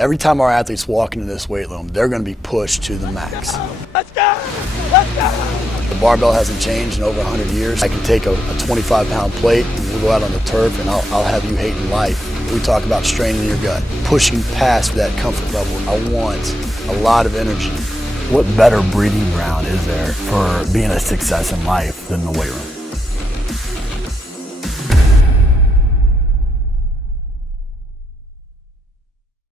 Every time our athletes walk into this weight room, they're going to be pushed to the max. Let's go! Let's go! The barbell hasn't changed in over 100 years. I can take a 25-pound plate and we'll go out on the turf and I'll have you hating life. We talk about straining your gut, pushing past that comfort level. I want a lot of energy. What better breeding ground is there for being a success in life than the weight room?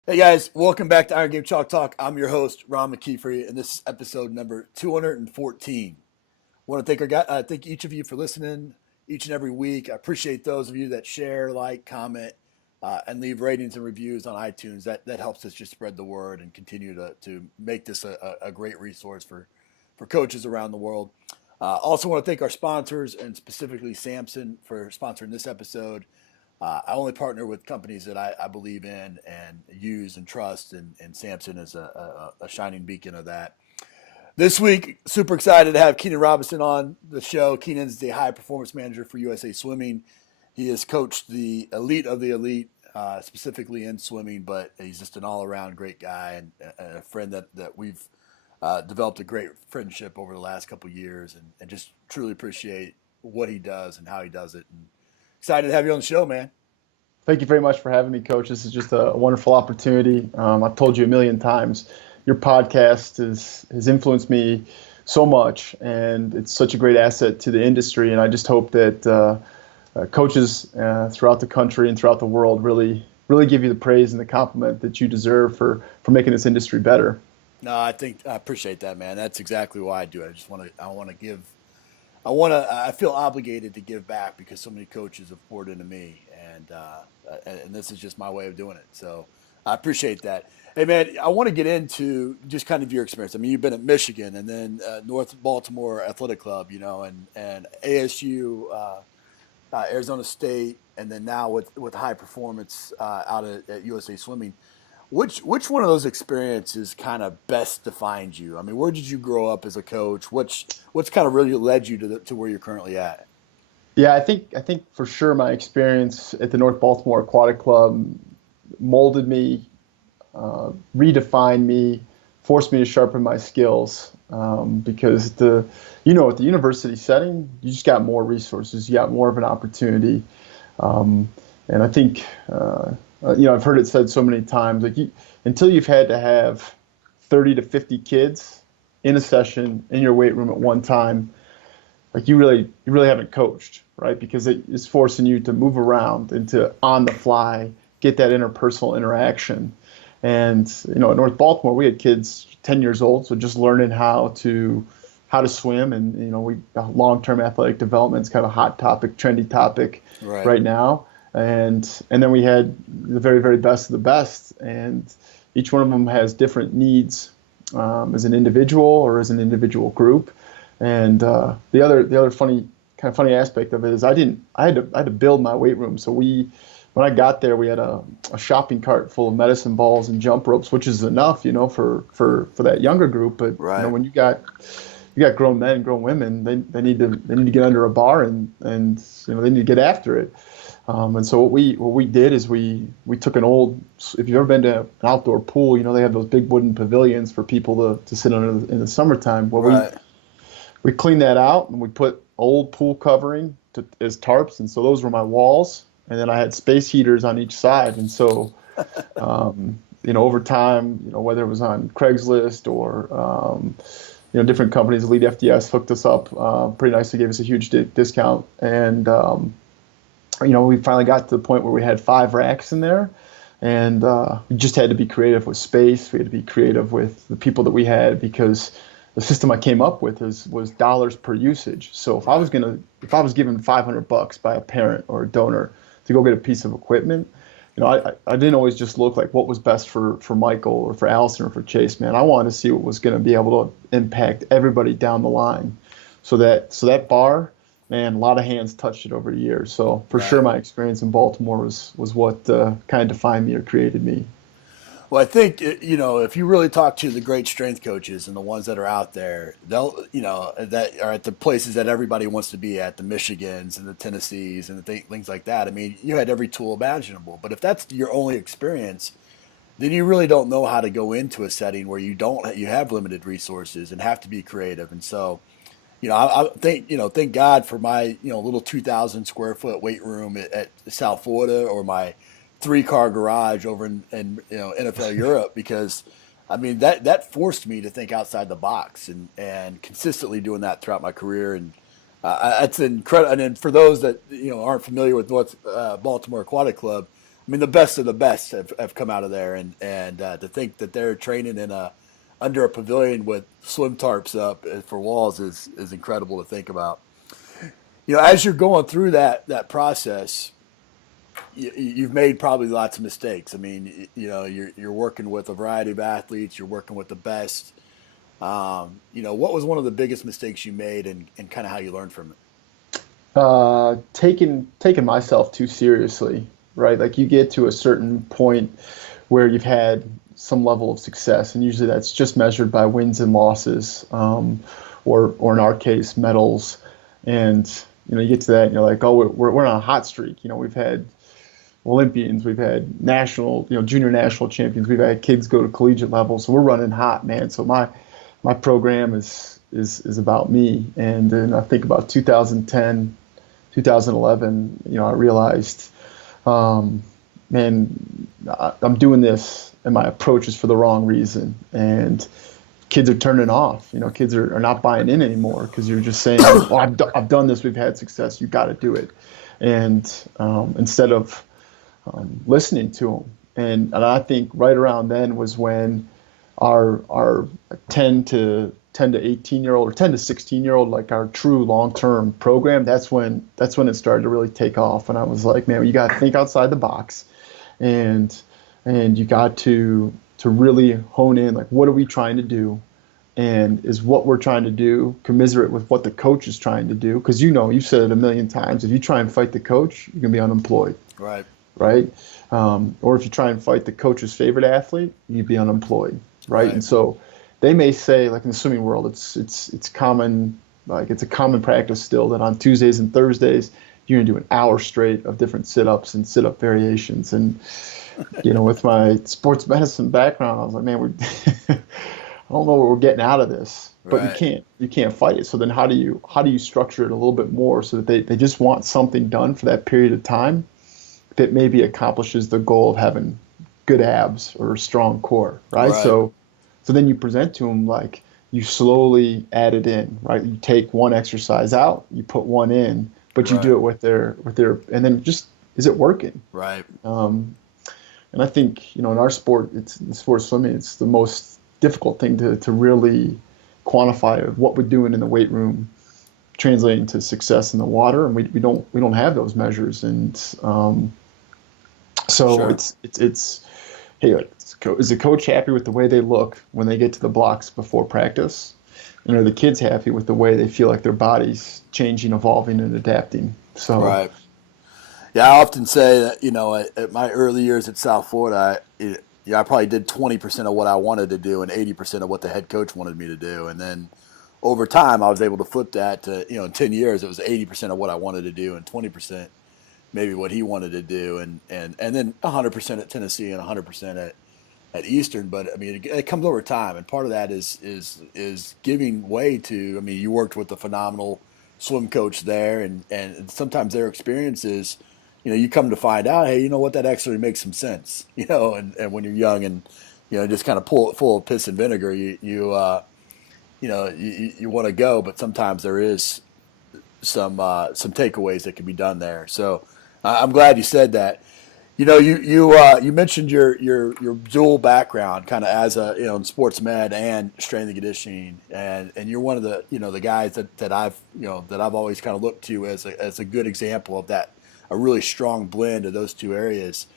Hey guys, welcome back to Iron Game Chalk Talk. I'm your host, Ron McKeefery, and this is episode number 214. I want to thank each of you for listening each and every week. I appreciate those of you that share, like, comment, and leave ratings and reviews on iTunes. That helps us just spread the word and continue to make this a great resource for coaches around the world. Also want to thank our sponsors, and specifically Samson for sponsoring this episode. I only partner with companies that I believe in and use and trust, and Samson is a shining beacon of that. This week, super excited to have Keenan Robinson on the show. Keenan's the high performance manager for USA Swimming. He has coached the elite of the elite, specifically in swimming, but he's just an all-around great guy and a friend that we've developed a great friendship over the last couple of years, and just truly appreciate what he does and how he does it. And excited to have you on the show, man. Thank you very much for having me, Coach. This is just a wonderful opportunity. I've told you a million times, your podcast has influenced me so much, and it's such a great asset to the industry. And I just hope that coaches throughout the country and throughout the world really give you the praise and the compliment that you deserve for making this industry better. No, I appreciate that, man. That's exactly why I do it. I feel obligated to give back because so many coaches have poured into me, and this is just my way of doing it. So I appreciate that. Hey, man, I want to get into just kind of your experience. I mean, you've been at Michigan and then North Baltimore Athletic Club, and ASU, Arizona State, and then now with high performance out at USA Swimming. Which one of those experiences kind of best defined you? I mean, where did you grow up as a coach? What's kind of really led you to where you're currently at? Yeah, I think for sure my experience at the North Baltimore Aquatic Club molded me, redefined me, forced me to sharpen my skills. Because at the university setting, you just got more resources, you got more of an opportunity, and I think. I've heard it said so many times, until you've had to have 30 to 50 kids in a session in your weight room at one time, you really haven't coached, right? Because it is forcing you to move around and to on the fly get that interpersonal interaction. And at North Baltimore, we had kids 10 years old, so just learning how to swim, and long-term athletic development is kind of a hot topic, trendy topic right now. And then we had the very, very best of the best, and each one of them has different needs as an individual or as an individual group. And the other funny aspect of it is I had to build my weight room. So when I got there, we had a shopping cart full of medicine balls and jump ropes, which is enough, for that younger group. But right. When you got grown men, grown women, they need to get under a bar and they need to get after it. And so what we did is we took an old, if you've ever been to an outdoor pool, they have those big wooden pavilions for people to sit under in the summertime. Well, right. we cleaned that out and we put old pool covering as tarps, and so those were my walls. And then I had space heaters on each side, and so over time, whether it was on Craigslist or different companies, Elite FDS hooked us up pretty nicely, gave us a huge discount, and we finally got to the point where we had 5 racks in there, and we just had to be creative with space. We had to be creative with the people that we had, because the system I came up with was dollars per usage. So if I was given $500 by a parent or a donor to go get a piece of equipment, I didn't always just look like what was best for Michael or for Allison or for Chase. Man, I wanted to see what was going to be able to impact everybody down the line. So that bar. Man, a lot of hands touched it over the years. So for sure, my experience in Baltimore was what kind of defined me or created me. Well, I think, if you really talk to the great strength coaches and the ones that are out there, they'll, that are at the places that everybody wants to be at, the Michigans and the Tennessees and the things like that. I mean, you had every tool imaginable. But if that's your only experience, then you really don't know how to go into a setting where you have limited resources and have to be creative. And so, I think, thank God for my, little 2,000 square foot weight room at South Florida, or my 3-car garage over in NFL Europe, because I mean, that forced me to think outside the box, and consistently doing that throughout my career. And that's incredible. And then for those that, aren't familiar with North Baltimore Aquatic Club, I mean, the best of the best have come out of there. And to think that they're training under a pavilion with swim tarps up for walls is incredible to think about. As you're going through that process, you've made probably lots of mistakes. I mean, you're working with a variety of athletes. You're working with the best. What was one of the biggest mistakes you made, and kind of how you learned from it? Taking myself too seriously, right? Like, you get to a certain point where you've had some level of success, and usually that's just measured by wins and losses, or in our case, medals. And you get to that, and you're like, oh, we're on a hot streak. We've had Olympians, we've had national, junior national champions, we've had kids go to collegiate level, so we're running hot, man. So my program is about me. And then I think about 2010, 2011, I realized, man, I'm doing this, and my approach is for the wrong reason. And kids are turning off. Kids are not buying in anymore, because you're just saying, oh, I've done this, we've had success, you got to do it. And instead of listening to them. And I think right around then was when our 10 to 18-year-old, or 10 to 16-year-old, like our true long-term program, that's when it started to really take off. And I was like, man, you got to think outside the box, and you got to really hone in, like, what are we trying to do? And is what we're trying to do commiserate with what the coach is trying to do? Because you've said it a million times, if you try and fight the coach, you're going to be unemployed. Right? Or if you try and fight the coach's favorite athlete, you'd be unemployed, right? And so they may say, like in the swimming world, it's common, like it's a common practice still, that on Tuesdays and Thursdays you're gonna do an hour straight of different sit-ups and sit-up variations. And with my sports medicine background, I was like, man, I don't know what we're getting out of this, but you can't fight it. So then how do you structure it a little bit more so that they just want something done for that period of time that maybe accomplishes the goal of having good abs or a strong core, right? So then you present to them, like, you slowly add it in, right? You take one exercise out, you put one in, but you do it with their, and then just, is it working? Right. And I think, in our sport, it's the sport of swimming, it's the most difficult thing to really quantify what we're doing in the weight room translating to success in the water, and we don't have those measures. And so it's hey, is the coach happy with the way they look when they get to the blocks before practice? And are the kids happy with the way they feel like their body's changing, evolving, and adapting? So yeah, I often say that, at my early years at South Florida, I probably did 20% of what I wanted to do and 80% of what the head coach wanted me to do. And then over time, I was able to flip that to, in 10 years, it was 80% of what I wanted to do and 20% maybe what he wanted to do, and then 100% at Tennessee and 100% at Eastern. But I mean, it comes over time, and part of that is giving way to. I mean, you worked with a phenomenal swim coach there, and sometimes their experiences, you come to find out, hey, that actually makes some sense, and when you're young and just kind of full of piss and vinegar, you want to go, but sometimes there is some takeaways that can be done there. So I'm glad you said that. You mentioned your dual background, kind of as a in sports med and strength and conditioning, and you're one of the the guys that I've always kind of looked to as a good example of that, a really strong blend of those two areas.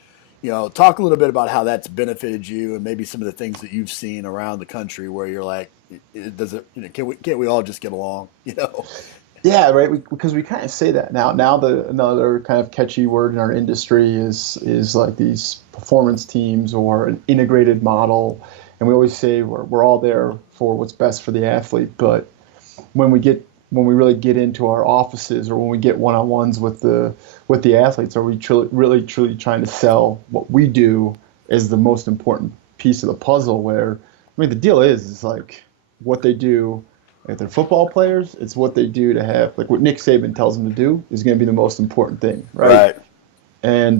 Talk a little bit about how that's benefited you, and maybe some of the things that you've seen around the country where you're like, can't we all just get along? Yeah, right. Because we kind of say that now. Now another kind of catchy word in our industry is like these performance teams or an integrated model, and we always say we're all there for what's best for the athlete. But when we really get into our offices, or when we get one-on-ones with the athletes, are we really truly trying to sell what we do as the most important piece of the puzzle. Where, I mean, the deal is like what they do. If they're football players, it's what they do to have, like what Nick Saban tells them to do is going to be the most important thing, right? Right. And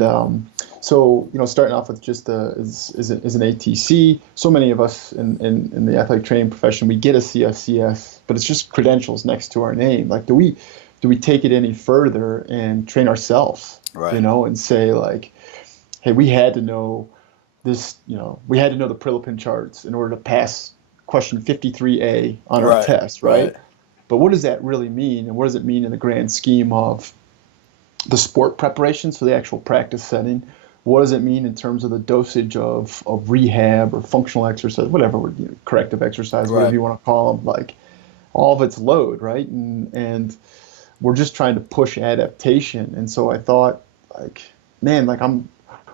so, starting off with just is an ATC, so many of us in the athletic training profession, we get a CSCS, but it's just credentials next to our name. Like, do we take it any further and train ourselves, Right. and say like, hey, we had to know this, we had to know the Prilipin charts in order to pass question 53A on our Right. test, right? Right. But what does that really mean? And what does it mean in the grand scheme of the sport preparations for the actual practice setting? What does it mean in terms of the dosage of rehab or functional exercise, whatever, corrective exercise, whatever Right. you want to call them, like all of it's load, right? And we're just trying to push adaptation. And so I thought, like, man, like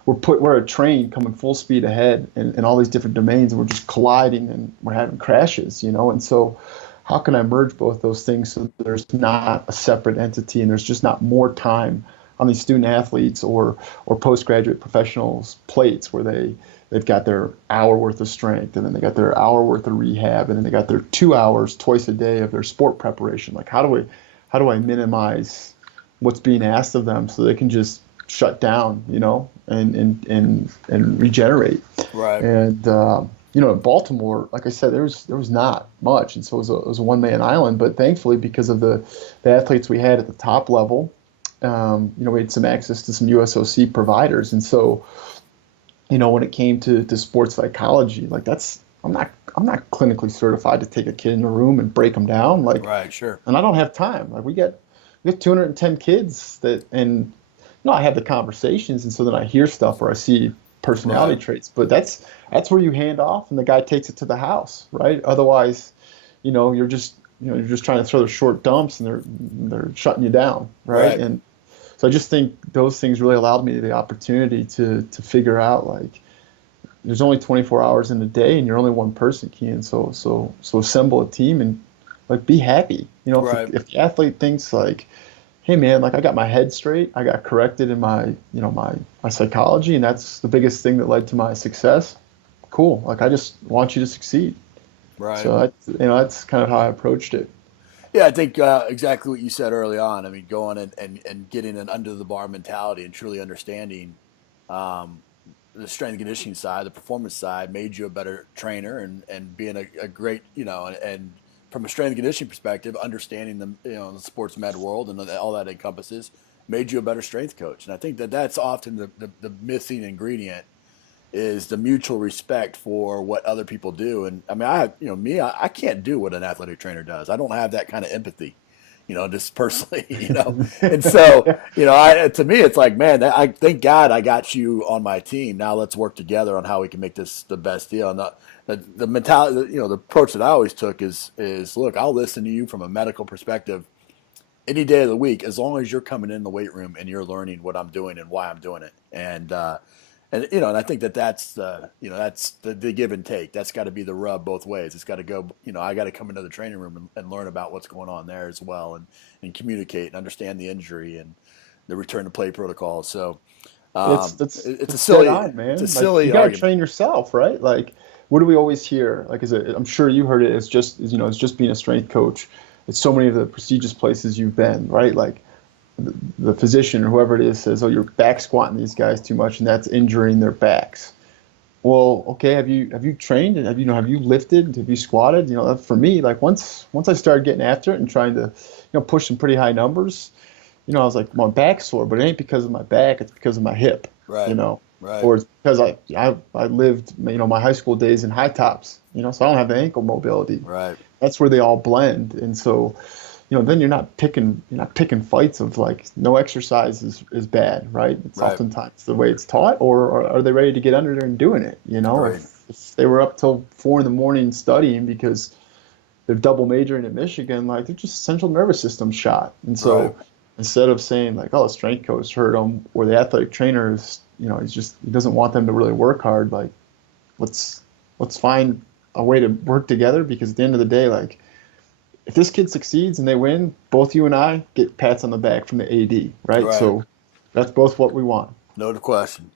we're a train coming full speed ahead in all these different domains, and we're just colliding and we're having crashes, And so how can I merge both those things so there's not a separate entity and there's just not more time on these student athletes or postgraduate professionals' plates where they've got their hour worth of strength, and then they got their hour worth of rehab, and then they got their 2 hours twice a day of their sport preparation. Like, how do I minimize what's being asked of them so they can just shut down, and regenerate. Right. And in Baltimore, like I said, there was not much, and so it was a one-man island. But thankfully, because of the athletes we had at the top level, we had some access to some USOC providers, and so when it came to sports psychology, like I'm not clinically certified to take a kid in a room and break them down, like, Right. Sure. and I don't have time. Like we get 210 kids and I have the conversations, and so then I hear stuff or I see personality traits, but that's where you hand off and the guy takes it to the house, right? Otherwise, you're just trying to throw the short dumps and they're shutting you down, right? And so I just think those things really allowed me the opportunity to figure out, like, there's only 24 hours in a day and you're only one person, Keenan. So assemble a team and, like, be happy. If the athlete thinks like, hey man, like I got my head straight, I got corrected in my my psychology, and that's the biggest thing that led to my success. Cool. Like, I just want you to succeed. Right. So that's kind of how I approached it. Yeah, I think exactly what you said early on. I mean, going and getting an under the bar mentality and truly understanding the strength and conditioning side, the performance side, made you a better trainer, and being a great, and from a strength and conditioning perspective, understanding the sports med world and all that encompasses, made you a better strength coach. And I think that's often the missing ingredient is the mutual respect for what other people do. And I mean, I can't do what an athletic trainer does. I don't have that kind of empathy, just personally, And so, to me, it's like, man, I thank God I got you on my team. Now let's work together on how we can make this the best deal. And the mentality, the approach that I always took is look, I'll listen to you from a medical perspective any day of the week, as long as you're coming in the weight room and you're learning what I'm doing and why I'm doing it. And I think that's the give and take. That's got to be the rub both ways. It's got to go, I got to come into the training room and learn about what's going on there as well, and communicate and understand the injury and the return to play protocol. So it's a silly, on, man. It's a like, silly you gotta argument. train yourself, right? Like, what do we always hear? Like, I'm sure you heard it. It's just being a strength coach. It's so many of the prestigious places you've been, right? Like, the physician or whoever it is says, "Oh, you're back squatting these guys too much, and that's injuring their backs." Well, okay, have you trained and have you lifted? Have you squatted? For me, like once I started getting after it and trying to, push some pretty high numbers, I was like, my back's sore, but it ain't because of my back, it's because of my hip. Right. Right. Or it's because I lived, my high school days in high tops, so I don't have the ankle mobility. Right. That's where they all blend. And so, then you're not picking fights of like no exercise is bad, right? It's oftentimes the way it's taught, or are they ready to get under there and doing it? Right. If they were up till 4 a.m. studying because they're double majoring at Michigan, like they're just central nervous system shot. And so instead of saying like, oh, the strength coach hurt them, or the athletic trainer is, he doesn't want them to really work hard. Like, let's find a way to work together, because at the end of the day, like, if this kid succeeds and they win, both you and I get pats on the back from the AD, right? So that's both what we want. No question.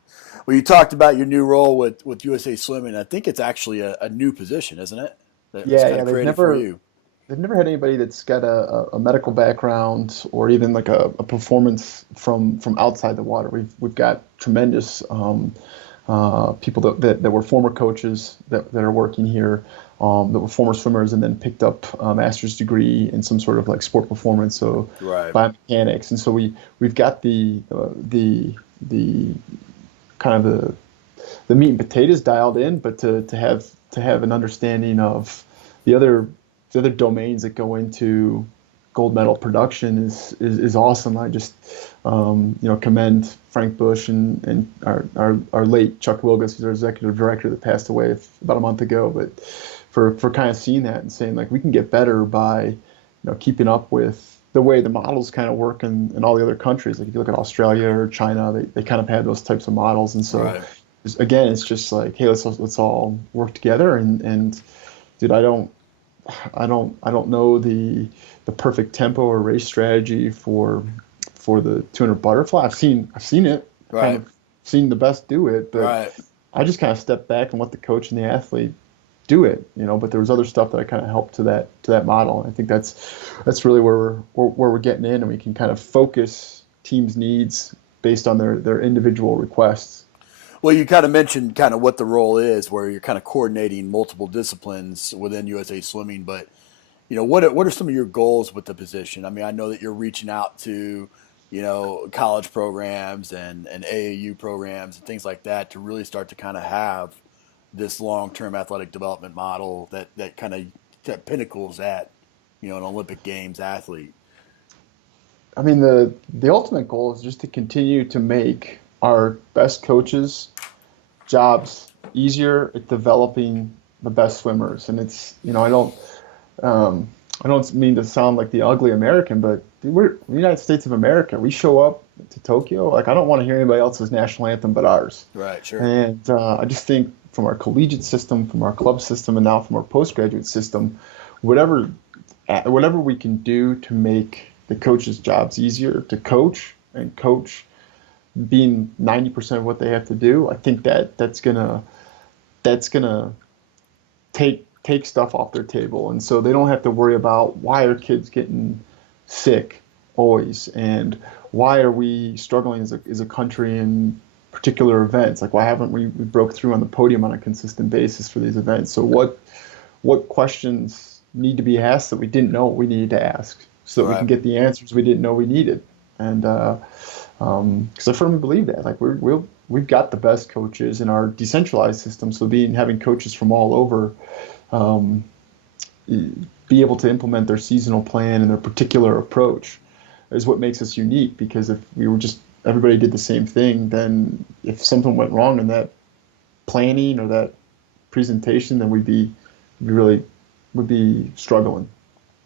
Well, you talked about your new role with USA Swimming. I think it's actually a new position, isn't it? That was Yeah, kind yeah, of created for you. they've never had anybody that's got a medical background or even like a performance from outside the water. We've got tremendous people that were former coaches that are working here, that were former swimmers and then picked up a master's degree in some sort of like sport performance, so Right. biomechanics. And so we've got the kind of the meat and potatoes dialed in, but to have an understanding of the other domains that go into gold medal production is awesome. I just commend Frank Bush and our late Chuck Wilgus, who's our executive director that passed away about a month ago, but for kind of seeing that and saying like we can get better by keeping up with the way the models kind of work in all the other countries. Like if you look at Australia or China, they kind of had those types of models, and so Right. again, it's just like, hey, let's all work together. And dude, I don't know the perfect tempo or race strategy for the 200 butterfly. I've seen it, kind Right. of seen the best do it, but Right. I just kind of stepped back and let the coach and the athlete do it, But there was other stuff that I kind of helped to that model. And I think that's really where we're getting in, and we can kind of focus teams' needs based on their individual requests. Well, you kind of mentioned kind of what the role is, where you're kind of coordinating multiple disciplines within USA Swimming. But what are some of your goals with the position? I mean, I know that you're reaching out to college programs and AAU programs and things like that to really start to kind of have this long-term athletic development model that kind of that pinnacles at an Olympic Games athlete. I mean, the ultimate goal is just to continue to make our best coaches' jobs easier at developing the best swimmers. And it's, I don't mean to sound like the ugly American, but we're the United States of America. We show up to Tokyo, like I don't want to hear anybody else's national anthem but ours. Right, sure. And I just think from our collegiate system, from our club system, and now from our postgraduate system, whatever we can do to make the coaches' jobs easier to coach, and coach being 90% of what they have to do, I think that's gonna take stuff off their table, and so they don't have to worry about why are kids getting sick always, and why are we struggling as a country in particular events, like why haven't we broke through on the podium on a consistent basis for these events. So what questions need to be asked that we didn't know we needed to ask, so that we can get the answers we didn't know we needed. And because I firmly believe that, like we've got the best coaches in our decentralized system, so having coaches from all over be able to implement their seasonal plan and their particular approach is what makes us unique. Because if we were just everybody did the same thing, then if something went wrong in that planning or that presentation, then we'd be struggling.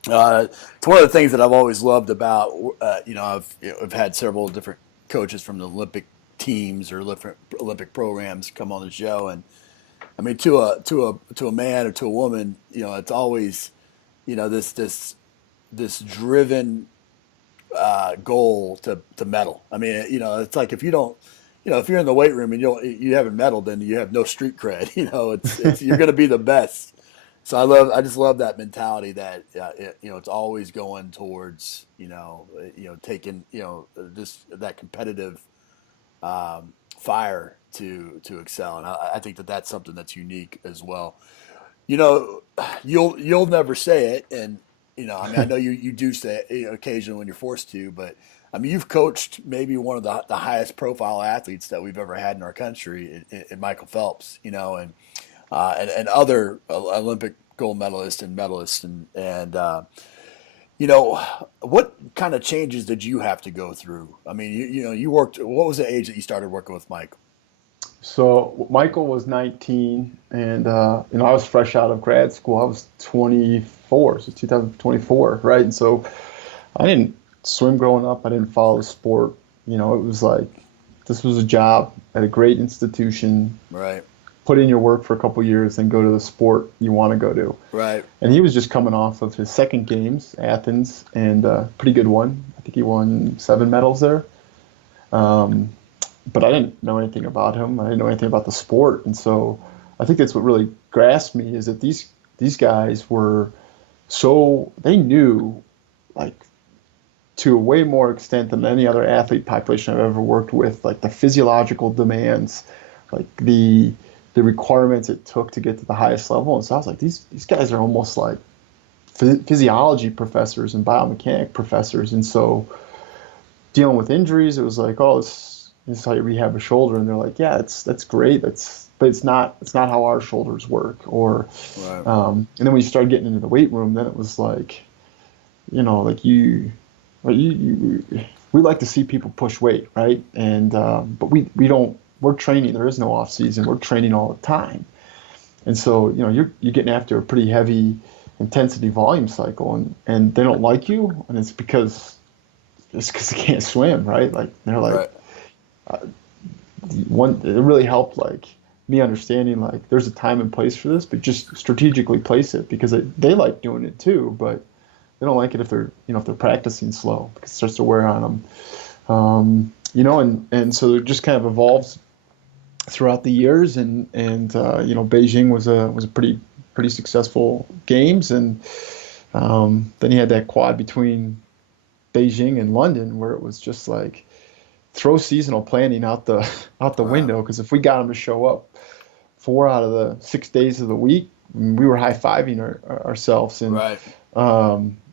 It's one of the things that I've always loved about, I've had several different coaches from the Olympic teams or different Olympic programs come on the show, and I mean to a man or to a woman, it's always, this driven goal to medal. I mean, it's like if you don't, if you're in the weight room and you haven't medaled, then you have no street cred. It's you're going to be the best. So I just love that mentality that it's always going towards taking just that competitive fire to excel, and I think that's something that's unique as well. You'll never say it, and I mean I know you do say it occasionally when you're forced to, but I mean you've coached maybe one of the highest profile athletes that we've ever had in our country, in Michael Phelps, and other Olympic gold medalists and medalists, and what kind of changes did you have to go through? I mean, you worked. What was the age that you started working with Mike? So Michael was 19, and I was fresh out of grad school. I was 24, so 2024, right? And so I didn't swim growing up. I didn't follow the sport. It was like this was a job at a great institution. Right. Put in your work for a couple years, and go to the sport you want to go to. Right. And he was just coming off of his second games, Athens, and pretty good one. I think he won 7 medals there. but I didn't know anything about him. I didn't know anything about the sport. And so I think that's what really grasped me, is that these guys were so, they knew, like, to a way more extent than any other athlete population I've ever worked with, like the physiological demands, like the requirements it took to get to the highest level. And so I was like, these guys are almost like physiology professors and biomechanic professors. And so dealing with injuries, it was like, oh, this is how you rehab a shoulder. And they're like, yeah, that's great. But it's not how our shoulders work. Or, Right. And then when you started getting into the weight room, then it was like, like we like to see people push weight, right? And but we don't. We're training. There is no off season. We're training all the time. And so you're getting after a pretty heavy intensity volume cycle, and they don't like you, and it's because they can't swim, right? Like they're like, Right. it really helped, like, me understanding, like, there's a time and place for this, but just strategically place it, because they like doing it too, but they don't like it if they're practicing slow, because it starts to wear on them. And so it just kind of evolves throughout the years, and Beijing was a pretty successful games, and then you had that quad between Beijing and London, where it was just like, throw seasonal planning out the window, because if we got them to show up 4 out of the 6 days of the week, we were high-fiving ourselves. And Right.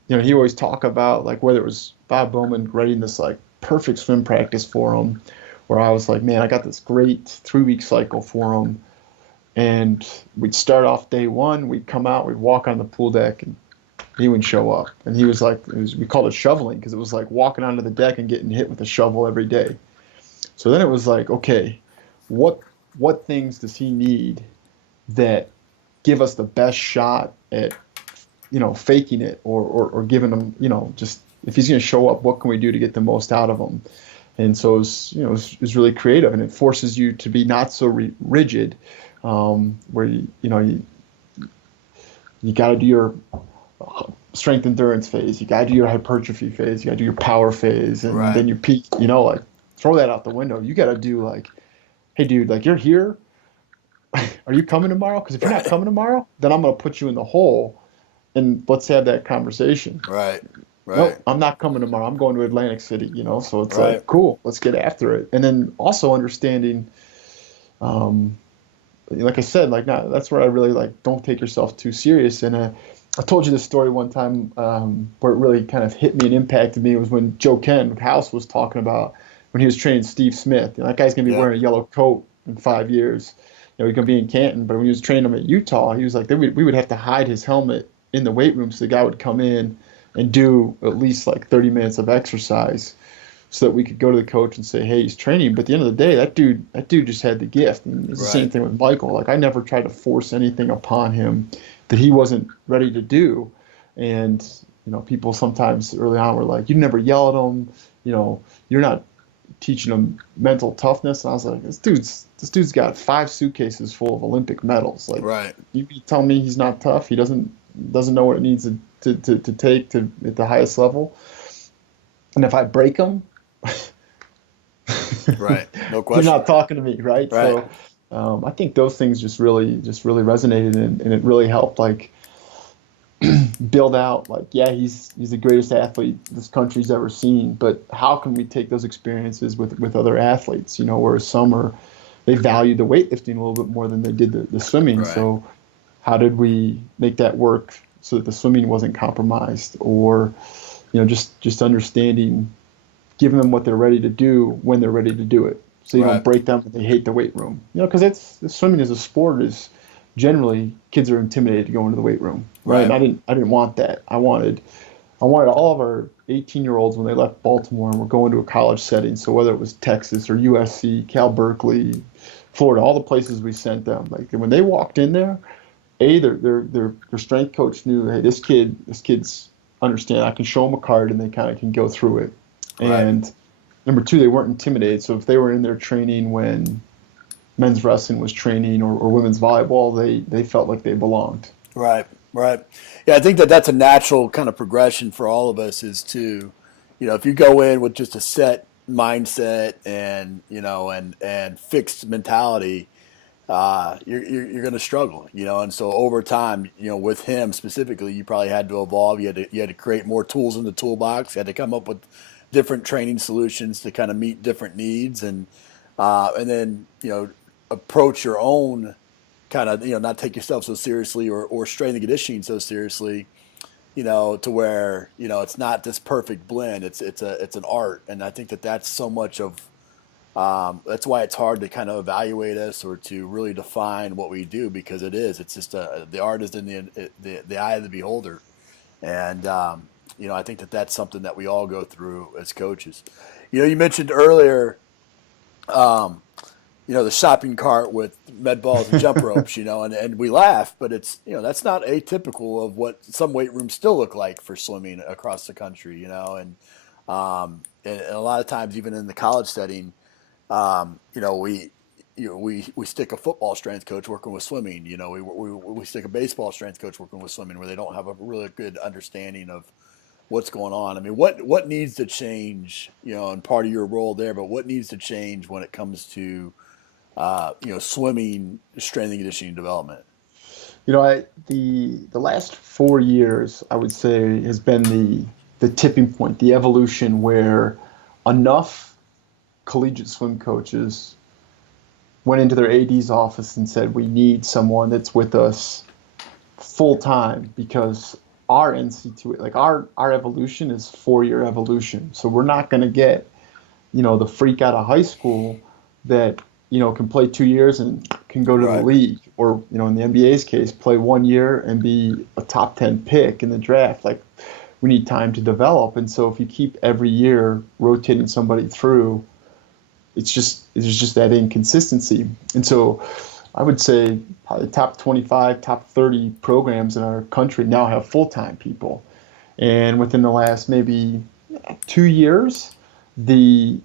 he always talk about, like, whether it was Bob Bowman writing this like perfect swim practice for him, where I was like, man, I got this great 3-week cycle for him, and we'd start off day one, we'd come out, we'd walk on the pool deck, and he would show up, and he was like, we called it shoveling, because it was like walking onto the deck and getting hit with a shovel every day. So then it was like, okay, what things does he need that give us the best shot at faking it, or giving him, just, if he's going to show up, what can we do to get the most out of him? And so it was really creative, and it forces you to be not so rigid, where you got to do your strength endurance phase, you got to do your hypertrophy phase, you got to do your power phase, and Right. then your peak, like, throw that out the window. You got to do, like, hey dude, like, you're here, are you coming tomorrow? Because if you're not coming tomorrow, then I'm going to put you in the hole, and let's have that conversation. Right. Right. Nope, I'm not coming tomorrow. I'm going to Atlantic City, so it's Right. like, cool, let's get after it. And then also understanding, like I said, like, that's where I really, like, don't take yourself too serious. And I told you this story one time, where it really kind of hit me and impacted me. It was when Joe Ken House was talking about when he was training Steve Smith. That guy's going to be wearing a yellow coat in 5 years. He's going to be in Canton. But when he was training him at Utah, he was like, we would have to hide his helmet in the weight room, so the guy would come in and do at least like 30 minutes of exercise, so that we could go to the coach and say, hey, he's training. But at the end of the day, that dude just had the gift. And it's the same thing with Michael. Like, I never tried to force anything upon him that he wasn't ready to do. And, people sometimes early on were like, you never yell at him, you're not teaching him mental toughness. And I was like, this dude's got 5 suitcases full of Olympic medals. Like, Right. you tell me he's not tough? He doesn't know what it needs to take to at the highest level. And if I break him, Right. No question. you're not talking to me, right? Right. So I think those things just really resonated, and it really helped, like, build out, like, yeah, he's the greatest athlete this country's ever seen, but how can we take those experiences with other athletes? Whereas some they value the weightlifting a little bit more than they did the swimming. Right. So how did we make that work so that the swimming wasn't compromised? Or just understanding, giving them what they're ready to do when they're ready to do it, so you Right. don't break them when they hate the weight room. Because swimming as a sport is generally, kids are intimidated to go into the weight room, right? Right. And I didn't want that. I wanted all of our 18-year-olds, when they left Baltimore and were going to a college setting, so whether it was Texas or USC, Cal Berkeley, Florida, all the places we sent them, like, when they walked in there, their strength coach knew, hey, this kid's understand. I can show them a card and they kind of can go through it. Right. And number 2, they weren't intimidated. So if they were in there training when men's wrestling was training, or women's volleyball, they felt like they belonged. Right. Right. Yeah, I think that's a natural kind of progression for all of us, is to, if you go in with just a set mindset and and fixed mentality, you're going to struggle, And so over time, with him specifically, you probably had to evolve. You had to create more tools in the toolbox. You had to come up with different training solutions to kind of meet different needs, and then approach your own kind of not take yourself so seriously or strength and conditioning so seriously, to where it's not this perfect blend. It's an art, and I think that that's so much of that's why it's hard to kind of evaluate us or to really define what we do, because it's just the art is in the eye of the beholder, and I think that that's something that we all go through as coaches. You mentioned earlier, um, the shopping cart with med balls and jump ropes, and we laugh, but it's, that's not atypical of what some weight rooms still look like for swimming across the country, and a lot of times, even in the college setting, we we stick a football strength coach working with swimming. We stick a baseball strength coach working with swimming, where they don't have a really good understanding of what's going on. I mean, what needs to change, and part of your role there, but what needs to change when it comes to swimming strength and conditioning development? The last 4 years, I would say, has been the tipping point, the evolution where enough collegiate swim coaches went into their AD's office and said, we need someone that's with us full time, because our NC2, like our evolution is 4-year evolution. So we're not going to get, the freak out of high school that, can play 2 years and can go to the Right. league, or, in the NBA's case, play 1 year and be a top 10 pick in the draft. Like, we need time to develop. And so if you keep every year rotating somebody through, it's just that inconsistency. And so I would say probably top 25, top 30 programs in our country now have full-time people. And within the last maybe 2 years, the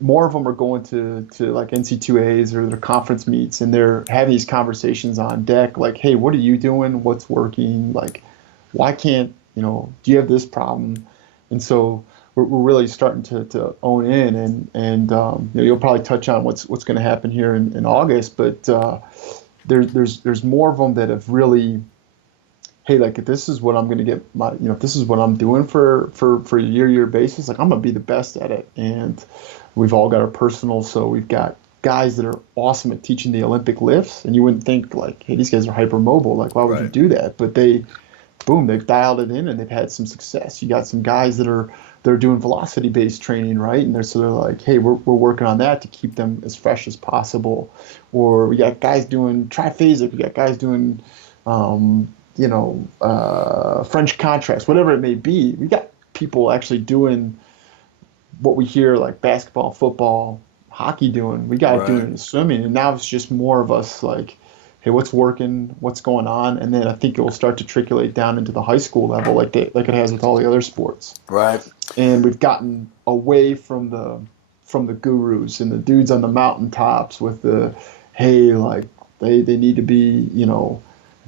more of them are going to like NC2As or their conference meets, and they're having these conversations on deck, like, hey, what are you doing? What's working? Like, why can't, do you have this problem? And so we're really starting to own in, and you'll probably touch on what's going to happen here in August, but there's more of them that have really, hey, like, if this is what I'm going to get my, if this is what I'm doing for a year basis, like, I'm going to be the best at it. And we've all got our personal, so we've got guys that are awesome at teaching the Olympic lifts, and you wouldn't think, like, hey, these guys are hypermobile, like, why would you Right. do that? But they've dialed it in and they've had some success. You got some guys they're doing velocity-based training, right? And they're like, hey, we're working on that to keep them as fresh as possible. Or we got guys doing triphasic. We got guys doing, French contracts, whatever it may be. We got people actually doing what we hear like basketball, football, hockey doing. We got it doing it Right. in swimming. And now it's just more of us like, hey, what's working, what's going on, and then I think it will start to trickle down into the high school level, like it has with all the other sports. Right. And we've gotten away from the gurus and the dudes on the mountaintops with the, hey, like, they need to be,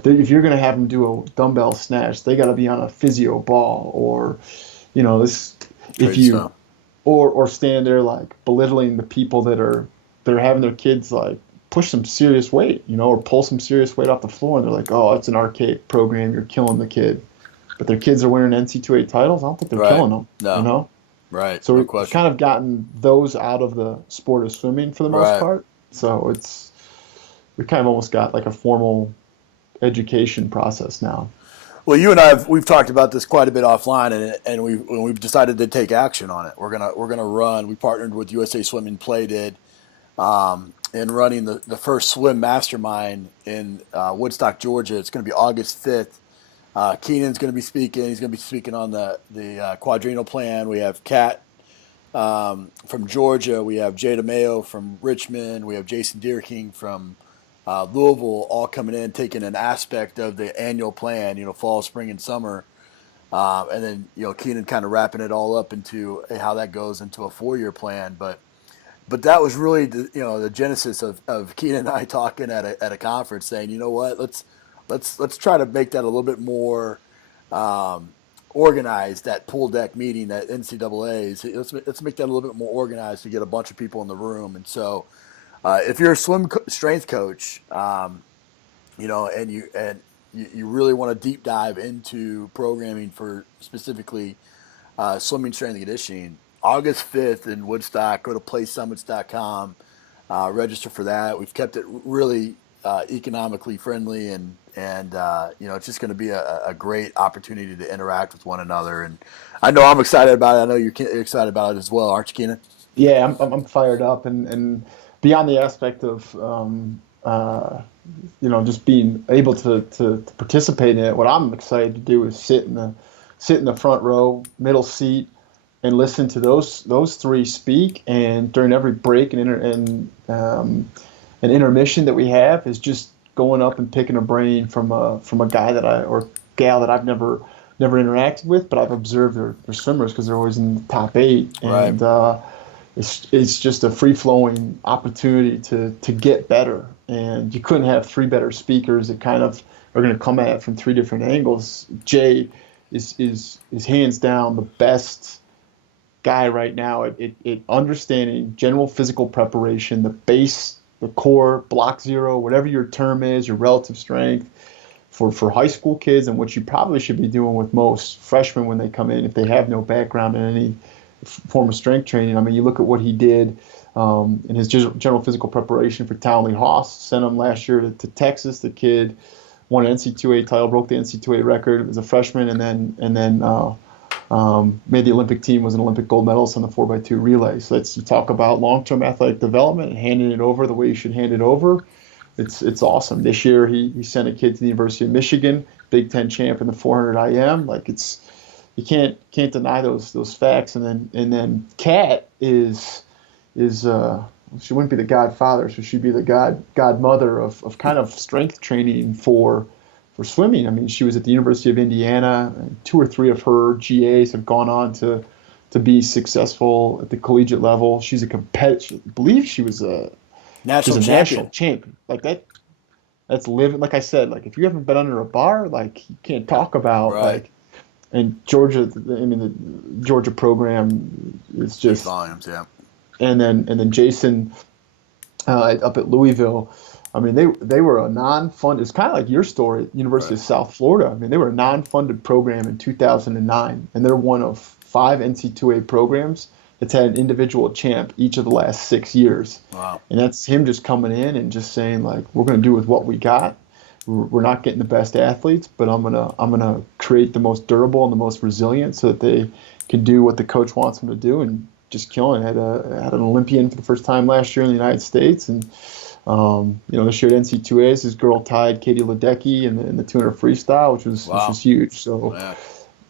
if you're going to have them do a dumbbell snatch, they got to be on a physio ball, or this, if Great you stuff. or stand there like belittling the people that are having their kids like push some serious weight, or pull some serious weight off the floor, and they're like, oh, it's an archaic program, you're killing the kid. But their kids are winning NC2A titles. I don't think they're Right. killing them, No. Right. So No we've question. kind of gotten those out of the sport of swimming for the most Right. part. So we kind of almost got like a formal education process now. Well, you and we've talked about this quite a bit offline, and we've decided to take action on it. We're gonna run. We partnered with USA Swimming Play did in running the first swim mastermind in Woodstock, Georgia. It's going to be August 5th. Keenan's going to be speaking. He's going to be speaking on the quadrennial plan. We have Kat from Georgia. We have Jada Mayo from Richmond. We have Jason Deerking from Louisville, all coming in, taking an aspect of the annual plan, fall, spring, and summer. And then, Keenan kind of wrapping it all up into how that goes into a 4-year plan. But that was really the genesis of Keenan and I talking at a conference, saying, you know what, let's try to make that a little bit more, organized, that pool deck meeting at NCAA's. Let's make that a little bit more organized to get a bunch of people in the room. And so, if you're a strength coach, and you really want to deep dive into programming for specifically swimming, strength, and conditioning, August 5th in Woodstock, go to playsummits.com, register for that. We've kept it really economically friendly, and it's just going to be a great opportunity to interact with one another. And I know I'm excited about it. I know you're excited about it as well, aren't you, Keenan? Yeah, I'm fired up, and beyond the aspect of just being able to participate in it. What I'm excited to do is sit in the front row, middle seat, and listen to those three speak. And during every break and intermission that we have is just going up and picking a brain from a guy or gal that I've never interacted with, but I've observed their swimmers because they're always in the top 8, and right. It's just a free-flowing opportunity to get better. And you couldn't have 3 better speakers that kind of are going to come at it from 3 different angles. Jay is hands down the best guy right now at understanding general physical preparation, the base, the core, block zero, whatever your term is, your relative strength for high school kids, and what you probably should be doing with most freshmen when they come in if they have no background in any form of strength training. I mean, you look at what he did in his general physical preparation for Townley Haas, sent him last year to Texas. The kid won an NC2A title, broke the NC2A record as a freshman, and then made the Olympic team, was an Olympic gold medalist on the 4x2 relay. So you talk about long-term athletic development and handing it over the way you should hand it over. It's awesome. This year he sent a kid to the University of Michigan, Big Ten champ in the 400 IM. You can't deny those facts. And then Kat is she wouldn't be the godfather, so she'd be the godmother of kind of strength training for swimming. I mean, she was at the University of Indiana, and 2 or 3 of her GAs have gone on to be successful at the collegiate level. She's a competitor. I believe she was a national champion. Like that. That's living. Like I said, like if you haven't been under a bar, like you can't talk about right. And Georgia, the Georgia program is just volumes, yeah. And then Jason up at Louisville. I mean, they were a non-funded. It's kind of like your story at University of South Florida. I mean, they were a non-funded program in 2009, and they're one of 5 NC2A programs that's had an individual champ each of the last 6 years. Wow! And that's him just coming in and just saying like, we're going to do with what we got. We're not getting the best athletes, but I'm gonna create the most durable and the most resilient so that they can do what the coach wants them to do, and just killing. Had an Olympian for the first time last year in the United States, and this year at NC2As, his girl tied Katie Ledecky in the 200 freestyle, which was huge. So,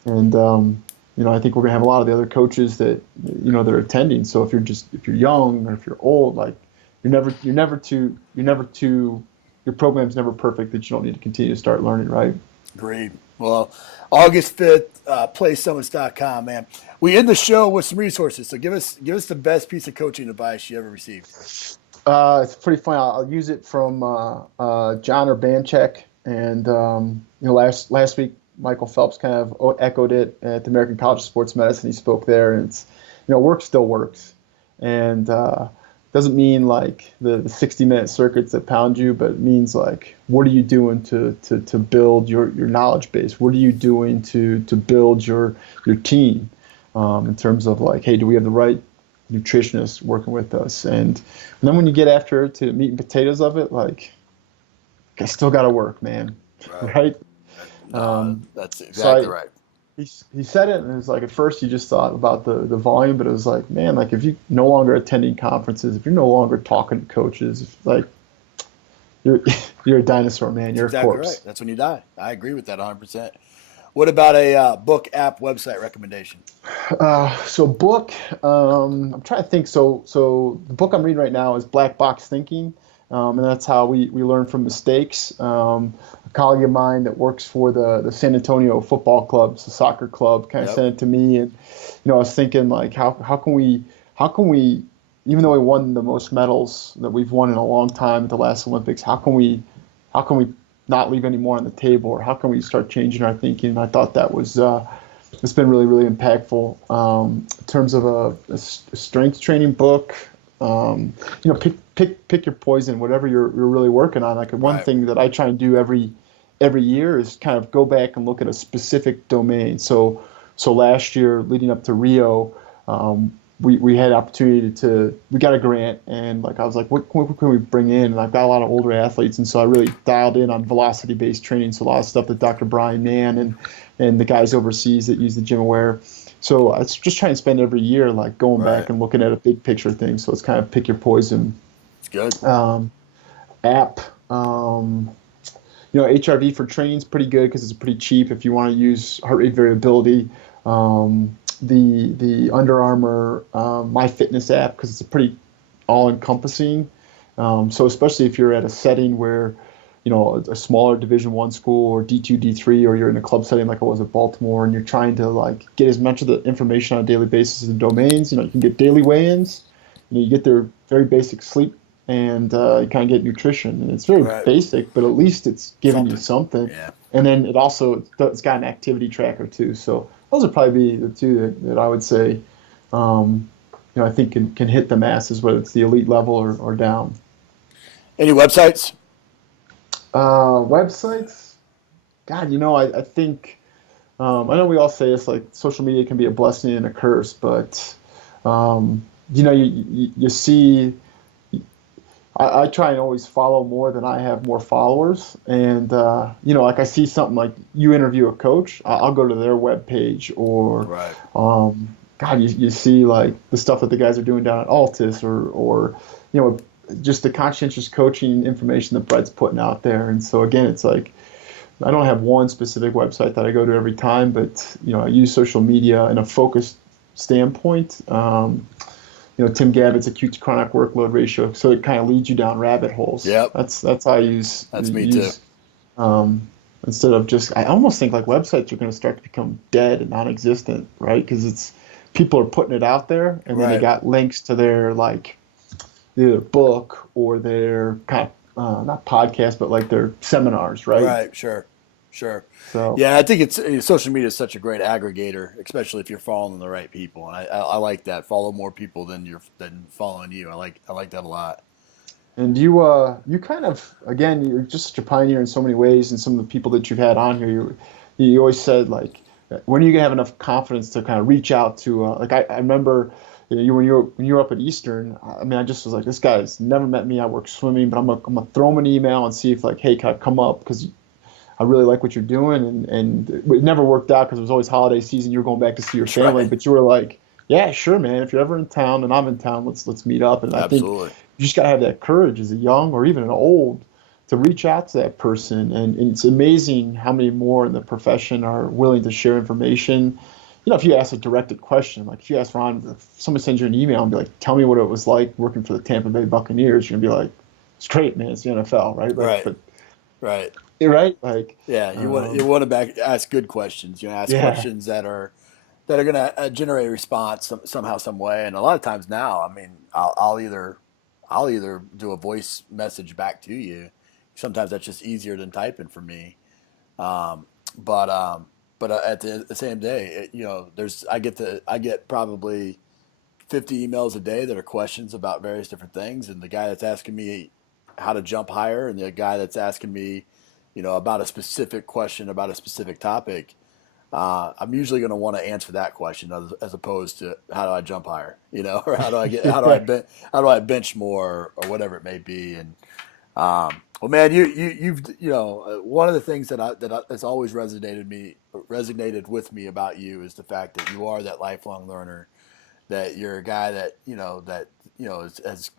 and I think we're gonna have a lot of the other coaches that that are attending. So if you're young or if you're old, like you're never too. Your program's never perfect that you don't need to continue to start learning, right? Great. Well, August 5th, playsummits.com, man. We end the show with some resources. So give us the best piece of coaching advice you ever received. It's pretty funny. I'll use it from John Urbanchek. And, last week, Michael Phelps kind of echoed it at the American College of Sports Medicine. He spoke there, and it's, work still works. And, doesn't mean like the 60-minute circuits that pound you, but it means like, what are you doing to build your knowledge base? What are you doing to build your team in terms of like, hey, do we have the right nutritionist working with us? And then when you get after to meat and potatoes of it, like, I still got to work, man. Right? That's exactly right. He said it, and it was like at first you just thought about the volume, but it was like, man, like if you're no longer attending conferences, if you're no longer talking to coaches, like you're a dinosaur, man. You're exactly a corpse. Right. That's when you die. I agree with that 100%. What about a book, app, website recommendation? So book, I'm trying to think. So the book I'm reading right now is Black Box Thinking. And that's how we learn from mistakes. A colleague of mine that works for the San Antonio Football Club, it's a soccer club, kind of sent it to me, and I was thinking like, how can we, even though we won the most medals that we've won in a long time at the last Olympics, how can we not leave any more on the table, or how can we start changing our thinking? And I thought that was it's been really, really impactful. In terms of a strength training book, pick your poison, whatever you're really working on. Like one Right. thing that I try and do every year is kind of go back and look at a specific domain. So last year, leading up to Rio, we had opportunity we got a grant, and like I was like, what can we bring in? And I've got a lot of older athletes, and so I really dialed in on velocity-based training. So a lot of stuff that Dr. Brian Mann and the guys overseas that use the gym aware. So I was just trying to spend every year like going Right. back and looking at a big picture thing. So it's kind of pick your poison. It's good. App. HRV for training is pretty good because it's pretty cheap if you want to use heart rate variability. The Under Armour My Fitness app because it's a pretty all-encompassing. So especially if you're at a setting where, a smaller Division I school or D2, D3, or you're in a club setting like I was at Baltimore, and you're trying to like get as much of the information on a daily basis as the domains. You can get daily weigh-ins. You get their very basic sleep, and you kind of get nutrition, and it's very Right. basic, but at least it's giving you something. Yeah. And then it's got an activity tracker too. So those would probably be the two that I would say, I think can hit the masses, whether it's the elite level or down. Any websites? Websites? God, I think, I know we all say it's like social media can be a blessing and a curse, but, you see, I try and always follow more than I have more followers. And, like I see something like you interview a coach, I'll go to their webpage or, Right. God, you see like the stuff that the guys are doing down at Altus or just the conscientious coaching information that Brett's putting out there. And so again, it's like, I don't have one specific website that I go to every time, but, I use social media in a focused standpoint. Tim Gavitt's acute to chronic workload ratio, so it kind of leads you down rabbit holes. Yep. That's how I use. That's me too. Instead of I almost think like websites are going to start to become dead and non-existent, right? Because people are putting it out there, and then they Right. got links to their like either book or their kind of not podcast, but like their seminars, right? Right. Sure. So Yeah, I think social media is such a great aggregator, especially if you're following the right people. And I like that. Follow more people than following you. I like that a lot. And you kind of, again, you're just such a pioneer in so many ways, and some of the people that you've had on here, you always said like, when are you gonna have enough confidence to kind of reach out to like I remember when you were up at Eastern. I mean, I just was like, this guy's never met me. I work swimming, but I'm gonna throw him an email and see if like, hey, can I come up because I really like what you're doing, and it never worked out because it was always holiday season. You were going back to see your family, right. but you were like, yeah, sure, man. If you're ever in town and I'm in town, let's meet up. And I think Absolutely. you just gotta have that courage as a young or even an old to reach out to that person. And it's amazing how many more in the profession are willing to share information. If you ask a directed question, like if you ask Ron, if somebody sends you an email and be like, tell me what it was like working for the Tampa Bay Buccaneers, you're gonna be like, it's great, man. It's the NFL, right? Right. But Right. right, like Yeah, you want to ask good questions. Ask yeah. questions that are going to generate a response somehow, some way. And a lot of times now, I mean, I'll either do a voice message back to you. Sometimes that's just easier than typing for me. But at the same day, I get probably 50 emails a day that are questions about various different things, and the guy that's asking me how to jump higher, and the guy that's asking me, about a specific question about a specific topic, I'm usually going to want to answer that question as opposed to how do I jump higher, or how do I bench more, or whatever it may be. And well, man, you've one of the things that's always resonated with me about you is the fact that you are that lifelong learner, that you're a guy that has,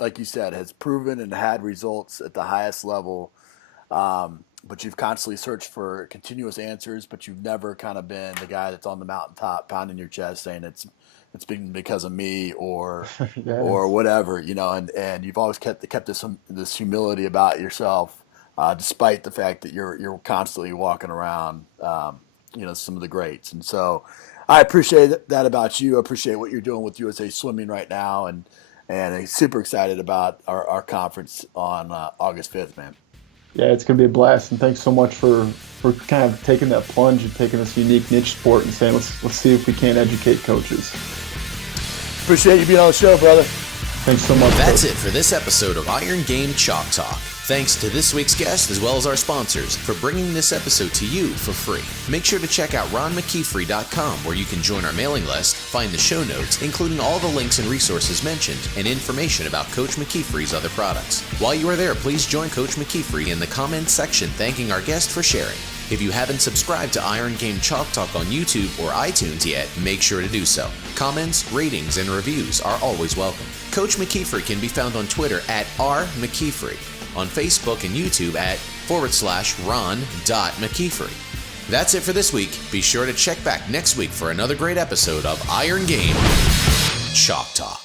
like you said, has proven and had results at the highest level. But you've constantly searched for continuous answers, but you've never kind of been the guy that's on the mountaintop pounding your chest saying it's been because of me or Yes. or whatever, and you've always kept this humility about yourself, despite the fact that you're constantly walking around, some of the greats. And so I appreciate that about you. I appreciate what you're doing with USA Swimming right now, and I'm super excited about our conference on August 5th, man. Yeah, it's going to be a blast, and thanks so much for kind of taking that plunge and taking this unique niche sport and saying, let's see if we can educate coaches. Appreciate you being on the show, brother. Thanks so much. That's Coach. it for this episode of Iron Game Chalk Talk. Thanks to this week's guest as well as our sponsors for bringing this episode to you for free. Make sure to check out ronmckeefery.com where you can join our mailing list, find the show notes, including all the links and resources mentioned, and information about Coach McKeefery's other products. While you are there, please join Coach McKeefery in the comments section thanking our guest for sharing. If you haven't subscribed to Iron Game Chalk Talk on YouTube or iTunes yet, make sure to do so. Comments, ratings, and reviews are always welcome. Coach McKeefery can be found on Twitter at @RMcKeefery, on Facebook and YouTube at /Ron.McKeefery. That's it for this week. Be sure to check back next week for another great episode of Iron Game Chalk Talk.